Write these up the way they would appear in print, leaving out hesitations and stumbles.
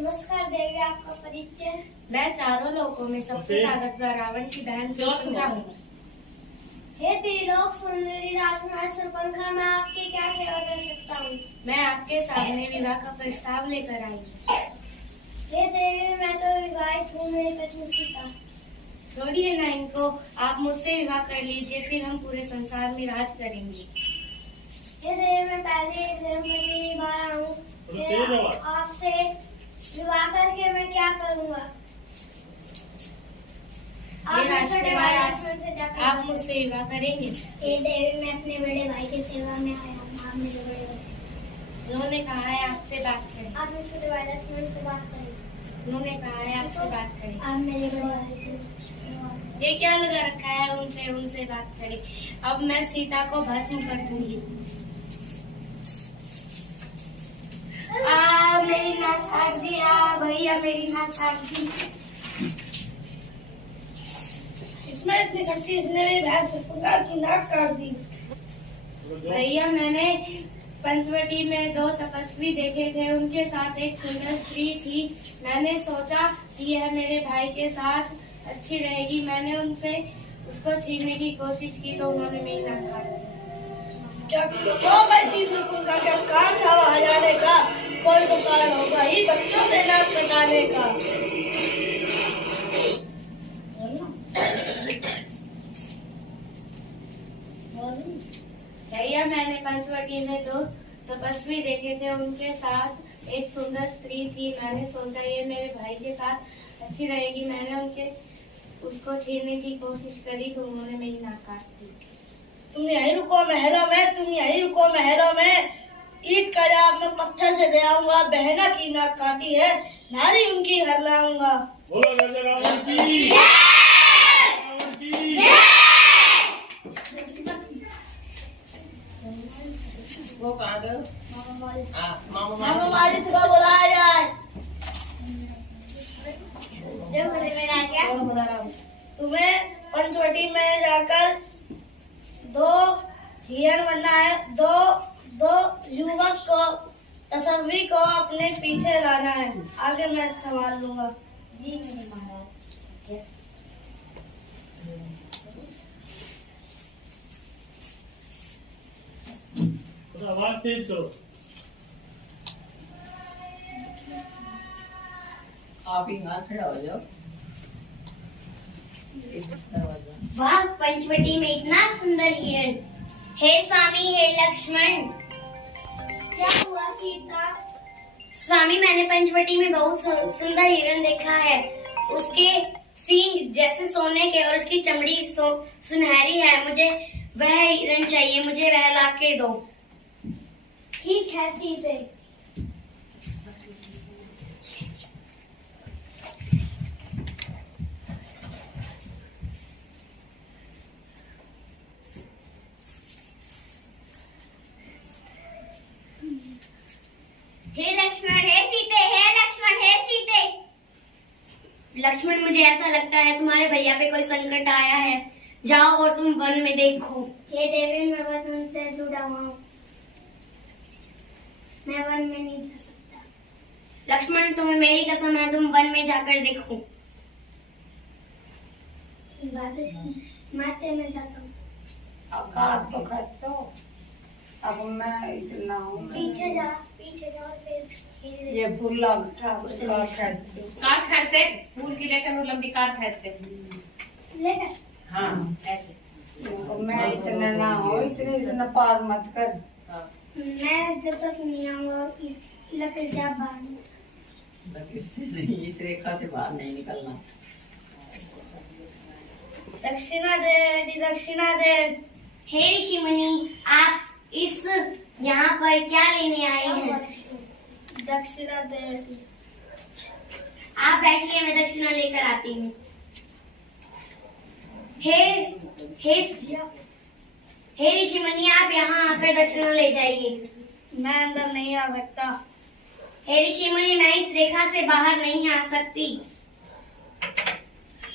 नमस्कार देवी, आपका परिचय? मैं चारों लोगों में सबसे ताकतवर रावण की बहन शूर्पणखा हूँ। हे त्रिलोक सुंदरी राजकुमार शूर्पणखा, मैं आपकी क्या सेवा कर सकता हूँ? मैं आपके सामने विवाह का प्रस्ताव लेकर आई हूँ। हे देवी, मैं तो विवाहित हूँ, मेरी पत्नी सीता। छोड़िए ना इनको, आप मुझसे विवाह कर लीजिए, फिर हम पूरे संसार में राज करेंगे। हे देवी, मैं पहली बार हूँ, आपसे विवाह करके मैं क्या करूँगा? आप मुझसे विवाह करेंगे? हे देवी, मैं अपने बड़े भाई की सेवा में आया हूँ, आप मेरे बड़े भाई। उन्होंने कहा है आपसे बात करें। आप मेरे छोटे भाई लक्ष्मण से बात करें। उन्होंने कहा है आपसे बात करें। आप मेरे बड़े भाई से। ये क्या लगा रखा है उनसे बात करें। अब मैं सीता को भस्म कर दूंगी। मेरी नाक काट दिया भैया, मेरी नाक काट दी। इसमें इतनी शक्ति, इसने मेरी बहन शूर्पणखा की नाक काट दी। भैया, मैंने पंचवटी में 2 तपस्वी देखे थे, उनके साथ एक सुंदर स्त्री थी। मैंने सोचा कि यह मेरे भाई के साथ अच्छी रहेगी। मैंने उनसे उसको छीनने की कोशिश की तो उन्होंने मेरी नाक काट दी। क्या भाई शूर्पणखा क्या काम था वहाँ जाने का? कोई तो कारण होगा ही बच्चों से नाक कटाने का। भैया, मैंने पंचवटी में 2 तपस्वी देखे थे, उनके साथ एक सुंदर स्त्री थी। मैंने सोचा ये मेरे भाई के साथ अच्छी रहेगी। मैंने उसको छीनने की कोशिश करी तो उन्होंने मेरी नाक काट दी। तुम यहीं रुको महलों में, तुम यहीं रुको महलों में। ईट का जवाब मैं पत्थर से दे आऊंगा। बहना की नाक काटी है, नारी उनकी हर लाऊंगा। बोलो राजा रावण की। वो कहाँ गए? मामा वाली सुबह बुलाया जाए। जब तुम्हें पंचवटी में जाकर 2 हिरण बनना है। दो युवक को तसव्वी को अपने पीछे लाना है। आगे मैं संभाल लूंगा। जी महाराज। आवाज तेज करो। आप ही यहाँ खड़ा हो जाओ। वाह, पंचवटी में इतना सुंदर हिरण। हे स्वामी, हे लक्ष्मण। क्या हुआ सीता? स्वामी, मैंने पंचवटी में बहुत सुंदर हिरण देखा है। उसके सींग जैसे सोने के और उसकी चमड़ी सुनहरी है। मुझे वह हिरण चाहिए, मुझे वह लाके दो। ठीक है सीते। हे लक्ष्मण, हे सीते, हे लक्ष्मण, हे सीते। लक्ष्मण, मुझे ऐसा लगता है तुम्हारे भैया पे कोई संकट आया है। जाओ और तुम वन में देखो। हे देवी, मैं वन से जुड़ा हुआ हूँ, मैं वन में नहीं जा सकता। लक्ष्मण, तुम्हें मेरी कसम है, तुम वन में जाकर देखो। माते में जाता हूँ। अब काट तो खर्चो। अब मैं इतना हूँ। पीछे जा, पीछे जा। फिर ये फूल लगता काट खरीदते फूल की लेकर वो लंबी काट खरीदते लेकर। हाँ ऐसे। मैं इतना ना हो, इतने से न पार मत कर। मैं जब तक नहीं आऊंगा इस लकड़ी से आप बाहर नहीं। लकीर से नहीं, इस रेखा से बाहर नहीं निकलना। दक्षिणा दे बेटी, दक्षिणा दे। हे ऋषि मुनि, आप इस यहाँ पर क्या लेने आए हैं? दक्षिणा दे बेटी। आप बैठिए, मैं दक्षिणा लेकर आती हूँ। हे ऋषि मुनि, आप यहाँ आकर दक्षिणा ले जाइए। मैं अंदर नहीं आ सकता। हे ऋषि मुनि, मैं इस रेखा से बाहर नहीं आ सकती।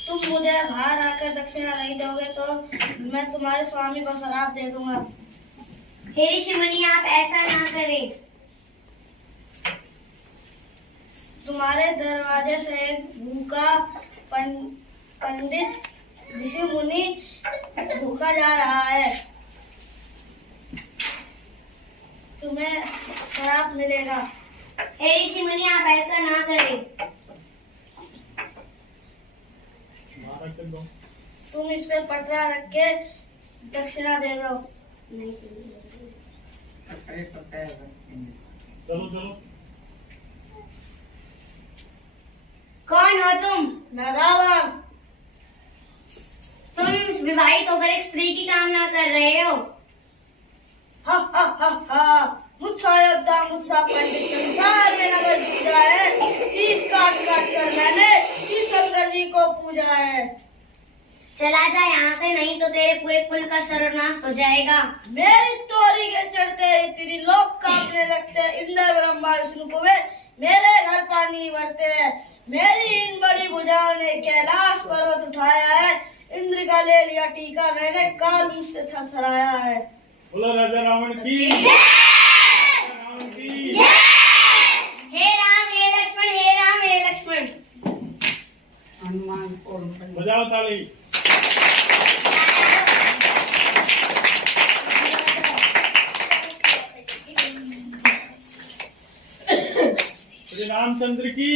तुम मुझे बाहर आकर दक्षिणा नहीं दोगे तो मैं तुम्हारे स्वामी को शराप दे दूंगा। हे ऋषि मुनि, आप ऐसा ना करें। तुम्हारे दरवाजे से एक भूखा पंडित ऋषि मुनि भूखा जा रहा है। तुम्हें शराब मिलेगा। हे ऋषि मुनि, आप ऐसा ना करें। तुम इस पे पटरा रख के दक्षिणा दे दो। चलो चलो। कौन हो तुम? मैं रावण। तुम विवाहित होकर एक स्त्री की कामना कर रहे हो। हा हा हा हा, मुझा मुझसा पंडित संसार में नगर पूजा है। शीश काट काट कर मैंने शीशलकर जी को पूजा है। चला जा यहाँ से, नहीं तो तेरे पूरे कुल का सर्वनाश हो जाएगा। मेरी तोरी के चढ़ते ही तेरी लोग कांपने लगते हैं। इंद्र ब्रह्मा विष्णु को मेरे घर पानी भरते हैं। मेरी इन बड़ी भुजाओं ने कैलाश पर्वत उठाया है। इंद्र का ले लिया टीका, मैंने काल मुझ से थरथराया है। बोलो राजा रावण की। रावण की। हे राम, हे लक्ष्मण, हे राम, हे लक्ष्मण। हनुमान को बजाओ ताली। श्री रामचंद्र की।